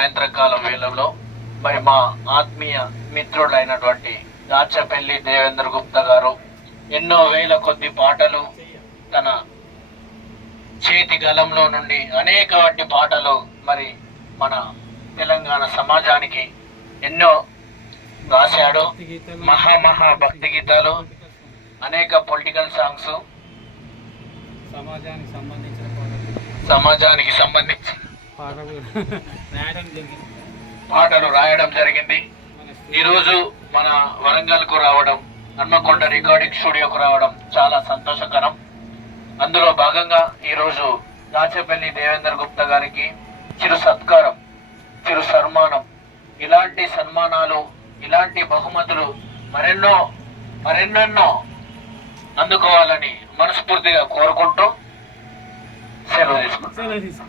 సాయంత్రకాలం వేళలో మరి మా ఆత్మీయ మిత్రుడైనటువంటి దాచపల్లి దేవేంద్ర గుప్తా గారు ఎన్నో వేల కొద్ది పాటలు తన చేతి గలంలో నుండి అనేక వాటి పాటలు మరి మన తెలంగాణ సమాజానికి ఎన్నో రాశాడు. మహా భక్తి గీతాలు, అనేక పొలిటికల్ సాంగ్స్, సమాజానికి సంబంధించిన పాటలు రాయడం జరిగింది. ఈరోజు మన వరంగల్కు రావడం, హన్మకొండ రికార్డింగ్ స్టూడియోకు రావడం చాలా సంతోషకరం. అందులో భాగంగా ఈరోజు దాచపల్లి దేవేంద్ర గుప్తా గారికి చిరు సత్కారం, చిరు సన్మానం, ఇలాంటి సన్మానాలు, ఇలాంటి బహుమతులు మరెన్నెన్నో అందుకోవాలని మనస్ఫూర్తిగా కోరుకుంటూ సెలవు తీసుకుంటాం.